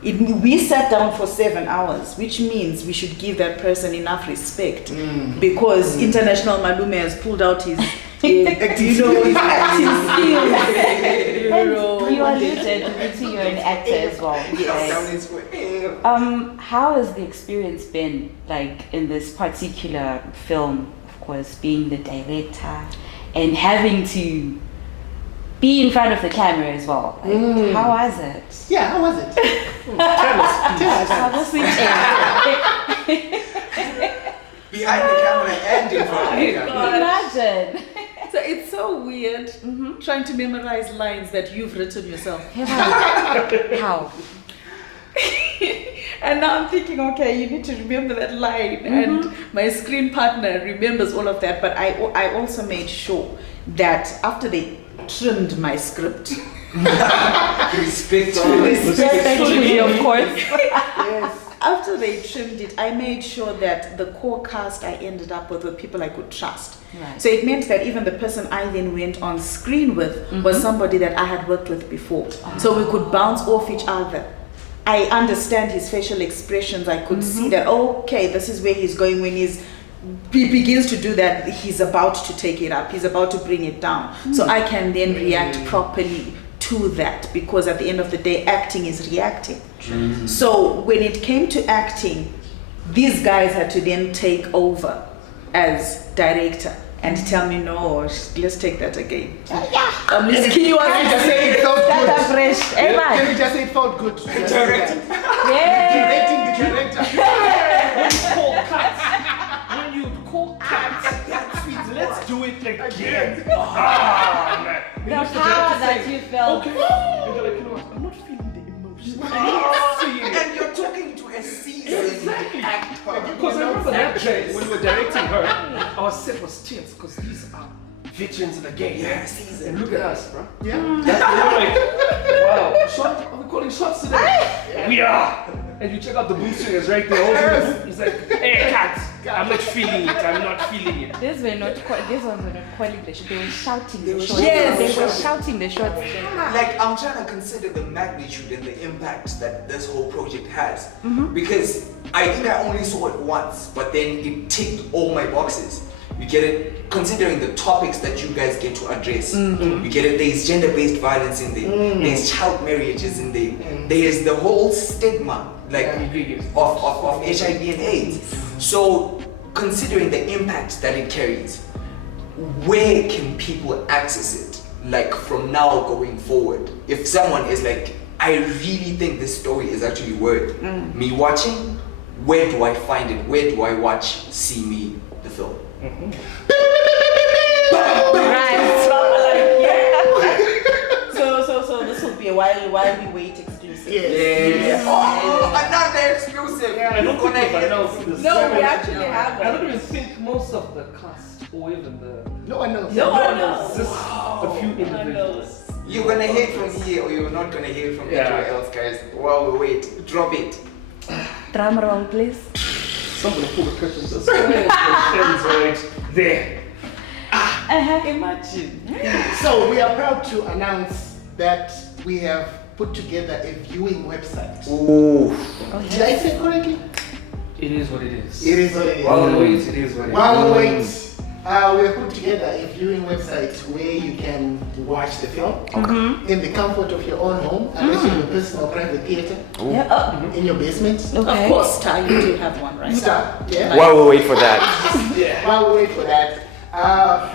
We sat down for 7 hours, which means we should give that person enough respect, because International Malume has pulled out his acting skills. You alluded to you're an actor as well. How has the experience been like in this particular film? Of course, being the director and having to be in front of the camera as well. Like, how was it? Yeah, how was it? Tell us. How was it? Behind the camera and in front of the camera. Imagine. So it's so weird trying to memorize lines that you've written yourself. How? And now I'm thinking, okay, you need to remember that line, and my screen partner remembers all of that. But I also made sure that after they trimmed my script, respectfully, of course. Yes. After they trimmed it, I made sure that the core cast I ended up with were people I could trust. Right. So it meant that even the person I then went on screen with was somebody that I had worked with before. So we could bounce off each other. I understand his facial expressions. I could see that, okay, this is where he's going. When he begins to do that, he's about to take it up. He's about to bring it down. So I can then react properly to that, because at the end of the day, acting is reacting. So when it came to acting, these guys had to then take over as director and tell me, no, let's take that again. Can you just say it felt good? Can you just say it felt good? Directing the director. When you call cuts, that's sweet. Let's do it again. The power that you felt. Okay. And you're like, you know what? I'm not feeling the emotion. And you're talking to a seasoned actor. Because I remember that day when we were directing her, our set was tense because these are veterans in the game. Yes. And look at us, bro. Yeah. And we're like, wow, are we calling shots today? We are. And you check out the boom swingers right there. Also, he's like, hey, cat, I'm not feeling it. I'm not feeling it. These ones were not calling the shots. They were shouting the shots. Yes. They were shouting the shots. Like, I'm trying to consider the magnitude and the impact that this whole project has. Because I think I only saw it once, but then it ticked all my boxes. You get it? Considering the topics that you guys get to address. You get it? There's gender-based violence in there. There's child marriages in there. There's the whole stigma, like, of HIV and AIDS. So, considering the impact that it carries, where can people access it? Like, from now going forward? If someone is like, I really think this story is actually worth me watching, where do I find it? Where do I watch See Me, the film? So this will be a while we wait exclusive. Yes. Oh, another exclusive. I don't think we've announced this. No, we actually haven't. I don't even think most of the cast or even the... No one knows. No one knows. Just a few individuals. You're gonna hear from here or you're not gonna hear from anywhere else, guys. While we wait, drop it. Drum roll, please. Somebody pull the curtains aside. Right there. Imagine. So we are proud to announce that we have put together a viewing website. Ooh. Did I say correctly? It is what it is. It is what it is. While we wait, it is what it is. While we wait, we have put together a viewing website where you can watch the film in the comfort of your own home, unless you have a personal private theater in your basement. Of course, Star, you do have one, right? Star, yeah. While we wait for that. While we wait for that.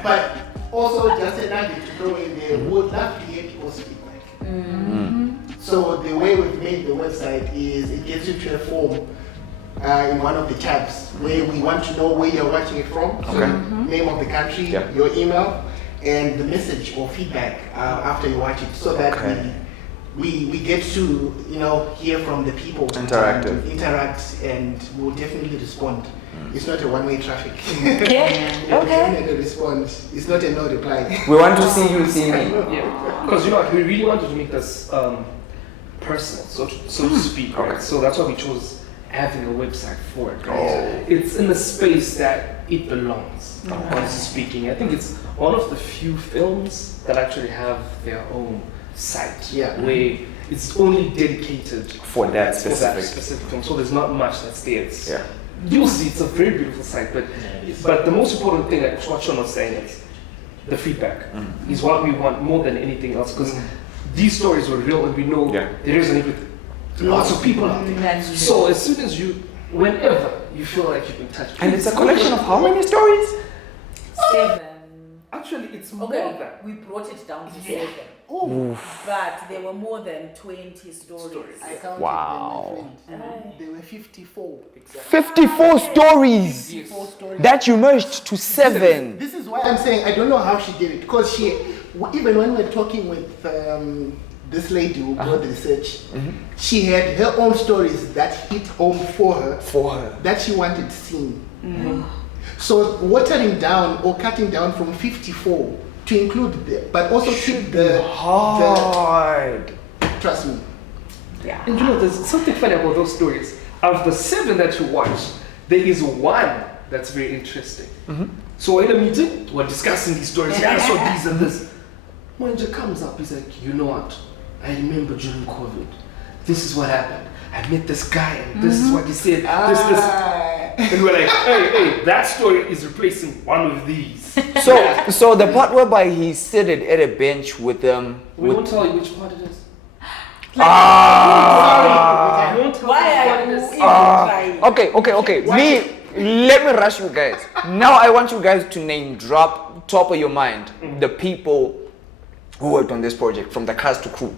But also just a nugget to throw in there, we would love to hear people's feedback. So the way we've made the website is it gets you to a form in one of the tabs where we want to know where you're watching it from. So name of the country, your email, and the message or feedback after you watch it, so that we get to hear from the people. Interact, and we'll definitely respond. It's not a one-way traffic. We'll definitely respond. It's not a no reply. We want to see you see me. Yeah, because we really wanted to make this personal, so to speak. Right? So that's why we chose having a website for it. Right? It's in the space that it belongs. Honestly speaking, I think it's one of the few films that actually have their own site where it's only dedicated for that specific film. So there's not much that's there. You'll see it's a very beautiful site, but the most important thing, like what Sean was saying, is the feedback is what we want more than anything else, because these stories were real and we know they resonate with lots of people out there. So as soon as whenever you feel like you can touch people. And it's a collection of how many stories? 7. Actually, it's more than. We brought it down to 7. But there were more than 20 stories. I counted Wow. them, my friend. There were 54. 54 stories 54 stories. that you merged to 7. This is why I'm saying I don't know how she did it, because even when we're talking with this lady who brought the research, she had her own stories that hit home for her that she wanted seen. So watering down or cutting down from 54 to include but also keep the hard. Trust me. Yeah. And there's something funny about those stories. Of the 7 that you watch, there is one that's very interesting. So in a meeting, we're discussing these stories. I saw these and this. Manager comes up, he's like, you know what? I remember during COVID, this is what happened. I met this guy and this is what he said. This. And we're like, hey, that story is replacing one of these. So the part whereby he seated at a bench with them. We won't tell you which part it is. Why are you trying? Okay. Let me rush you guys. Now I want you guys to name drop, top of your mind, the people who worked on this project from the cast to crew.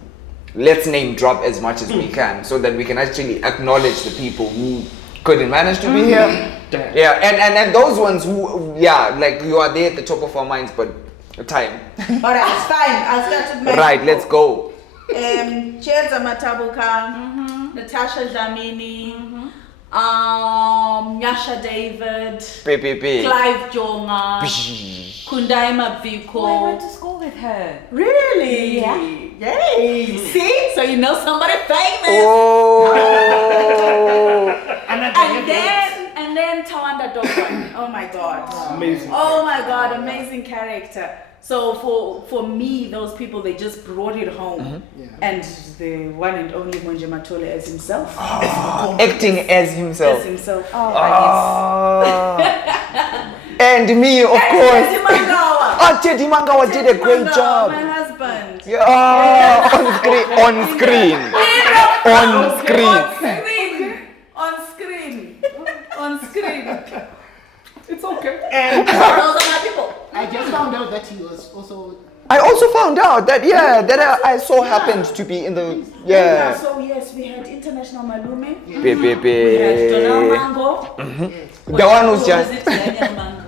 Let's name drop as much as we can so that we can actually acknowledge the people who couldn't manage to be here. Yeah, and those ones who, like you are there at the top of our minds, but time. Alright, it's fine. I'll start with my Right, people. let's go. Chiedza Matabuka, Natasha Dlamini, Nyasha David, Clive Jonga, Kundai Mabviko. I went to school with her. Really? Yeah. Yay! See? So you know somebody famous. Oh. and then Tawanda Dogan. Oh my God. Amazing. Oh my God, amazing character. So for me, those people, they just brought it home. And the one and only Monje Matole as himself. Acting as himself. As himself. And me, of course. Teddy Mangawa did a great job. My husband. On screen. It's okay. And those are my people. I just found out that he was also. I also found out that I so happened to be in the So yes, we had International Malume. We had Donald Mango. The one who's just.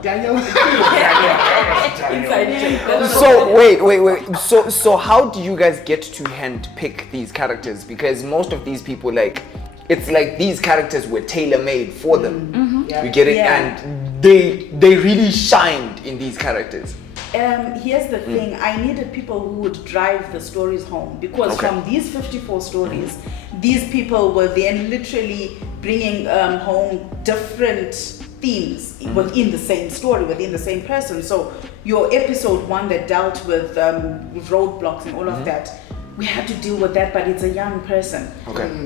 Daniel. So wait. So how do you guys get to handpick these characters? Because most of these people, like, it's like these characters were tailor-made for them. You get it, and they really shined in these characters. Here's the thing, I needed people who would drive the stories home, because from these 54 stories, these people were then literally bringing home different themes within the same story, within the same person. So your episode 1 that dealt with roadblocks and all of that, we had to deal with that, but it's a young person.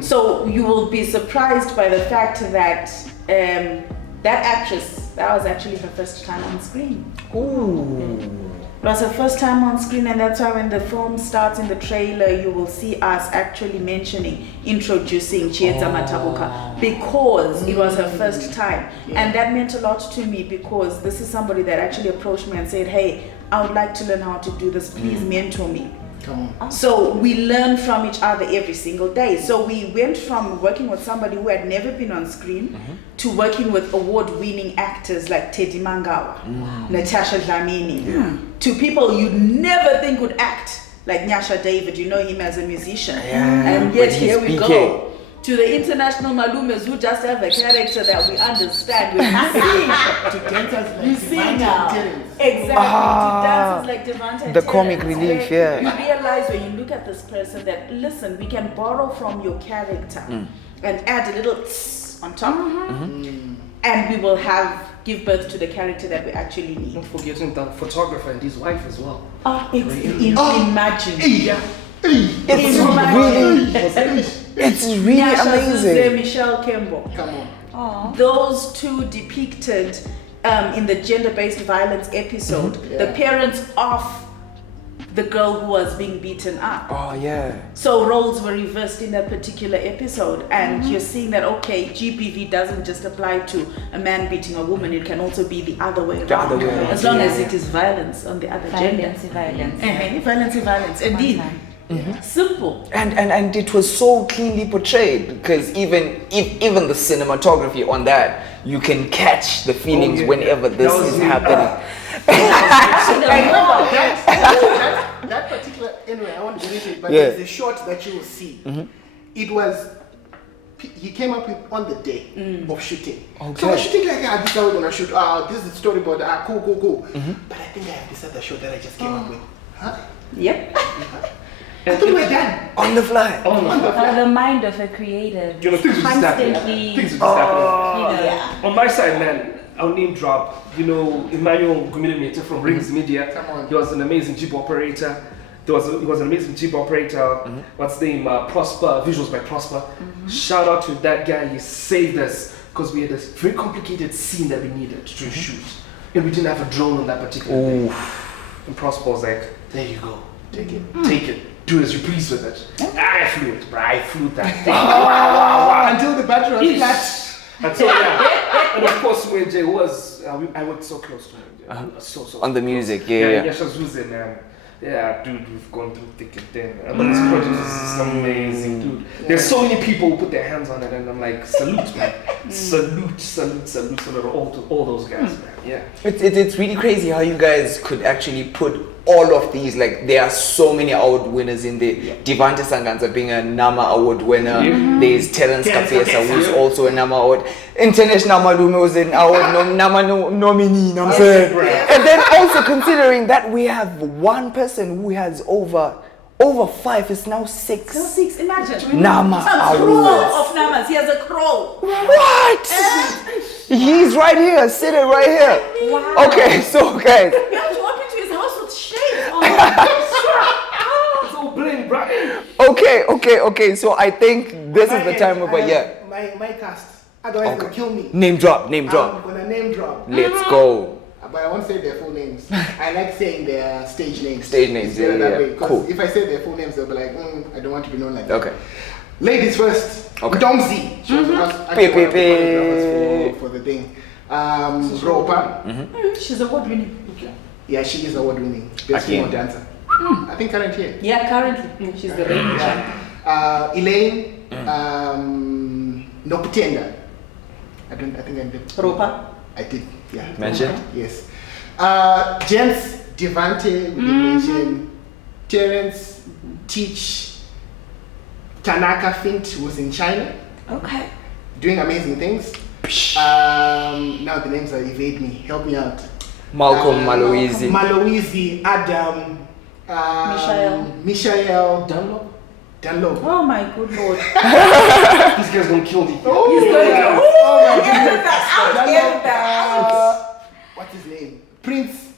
So you will be surprised by the fact that that actress, that was actually her first time on screen. It was her first time on screen, and that's why when the film starts in the trailer, you will see us actually introducing Chiedza Matabuka, because it was her first time. And that meant a lot to me, because this is somebody that actually approached me and said, hey, I would like to learn how to do this, please mentor me. So we learn from each other every single day. So we went from working with somebody who had never been on screen to working with award-winning actors like Teddy Mangawa, Natasha Dlamini, to people you'd never think would act, like Nyasha David. You know him as a musician, and yet here we go. To the international Malumes who just have a character that we understand. You see now. Exactly. To dancers like Devante. The comic relief, You realize when you look at this person that, listen, we can borrow from your character and add a little on top. And we will give birth to the character that we actually need. Not forgetting the photographer and his wife as well. Imagine. It's really amazing. Michelle Kembo. Come on. Those two depicted in the gender-based violence episode, the parents of the girl who was being beaten up. So roles were reversed in that particular episode, and you're seeing that GBV doesn't just apply to a man beating a woman; it can also be the other way around. As long as it is violence on the other gender. Violence. Indeed. Simple. And it was so cleanly portrayed, because even the cinematography on that, you can catch the feelings whenever this is happening. That particular, anyway, I won't get into it, but there's a shot that you will see. It was, he came up with on the day of shooting. So we're shooting like, this is how we're gonna shoot. This is the storyboard. Cool. But I think I have this other shot that I just came up with. Yep. I thought we were done. On the fly. The mind of a creative. Things were just happening. On my side, man, I'll name drop. Emmanuel Gumilimete from Rings Media. He was an amazing Jeep operator. He was an amazing jib operator. What's the name? Prosper, visuals by Prosper. Shout out to that guy. He saved us because we had a very complicated scene that we needed to shoot, and we didn't have a drone on that particular day. And Prosper was like, "There you go, take it, do as you please with it." I flew it, bro. I flew that thing. Until the battery was flat. Until and of course when Jay was, I worked so close to him. So on the music, yeah. Yeah, dude, we've gone through thick and thin. But this project is amazing, dude. There's so many people who put their hands on it, and I'm like, salute, man. Salute all those guys, man. Yeah. It's really crazy how you guys could actually put all of these, like, there are so many award winners in there. Devante Sanganza being a NAMA award winner. There's Terence Kapesa, who's also a NAMA award. International Malume was an award NAMA nominee, you know what I'm saying? And then also considering that we have one person who has over 5, it's now 6. No, 6, imagine. NAMA awards. Of NAMAs, he has a crow. What? He's right here, sitting right here. Wow. Okay, so guys. You have to walk into his house with shades on. It's all bling, bro. Okay. So I think this is the time where my cast. Otherwise they'll kill me. Name drop. I'm gonna name drop. Let's go. But I won't say their full names. I like saying their stage names. Yeah. Cool. If I say their full names, they'll be like, I don't want to be known like that. Okay. Ladies first. Okay. Domzi. She was for the thing. Ropa. She's award winning. Yeah, she is award winning. Best female dancer. I think current year. Yeah, currently. She's the reigning champion. Elaine. Nokutenda. I think I did. Ropa. I did. Yeah. Mentioned? Yes. Gents, Devante, we did mention. Terence, Teach, Tanaka Fint, who was in China. Okay. Doing amazing things. Now the names are evade me. Help me out. Malcolm Maloizi, Adam, Michael Dunlop. Oh my good lord. This guy's gonna kill me. He's gonna what's his name? Prince.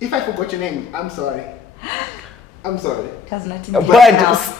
If I forgot your name, I'm sorry. Does not but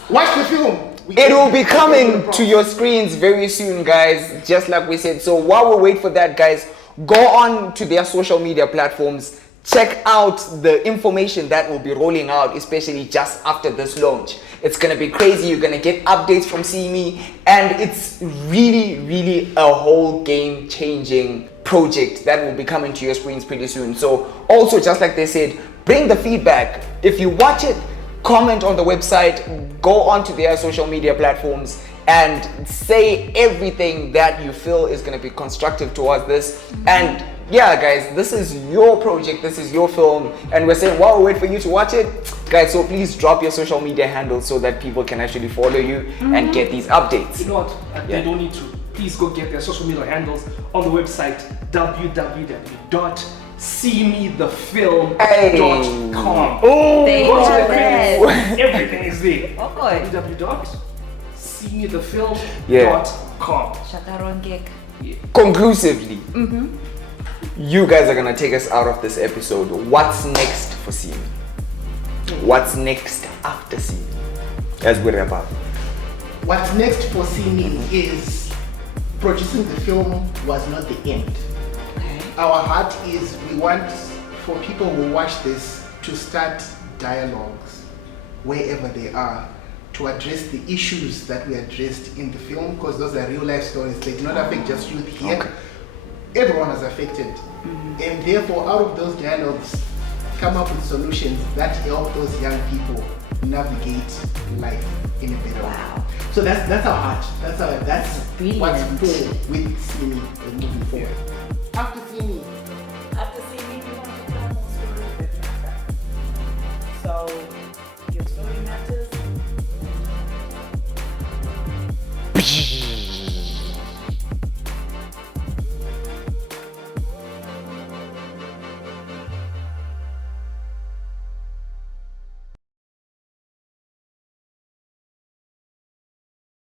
watch the film. It will be coming to your screens very soon, guys, just like we said. So while we wait for that, guys, go on to their social media platforms. Check out the information that will be rolling out, especially just after this launch. It's going to be crazy. You're going to get updates from See Me. And it's really a whole game-changing project that will be coming to your screens pretty soon. So also, just like they said, bring the feedback. If you watch it, comment on the website, go onto their social media platforms, and say everything that you feel is going to be constructive towards this. And yeah, guys, this is your project, this is your film, and we're saying while we wait for you to watch it, guys, so please drop your social media handles so that people can actually follow you and get these updates. You know what? They don't need to. Please go get their social media handles on the website www.seemethefilm.com. Go to the credits. Everything is there. www.seemethefilm.com. Conclusively, you guys are gonna take us out of this episode. What's next for See Me? What's next after See Me? As we wrap up. What's next for See Me is producing the film was not the end. Our heart is we want for people who watch this to start dialogues wherever they are to address the issues that we addressed in the film, because those are real life stories. They do not affect just youth here. Everyone is affected. And therefore, out of those dialogues, come up with solutions that help those young people navigate life in a better way. So that's our heart. That's what's for with See Me moving forward. After See Me,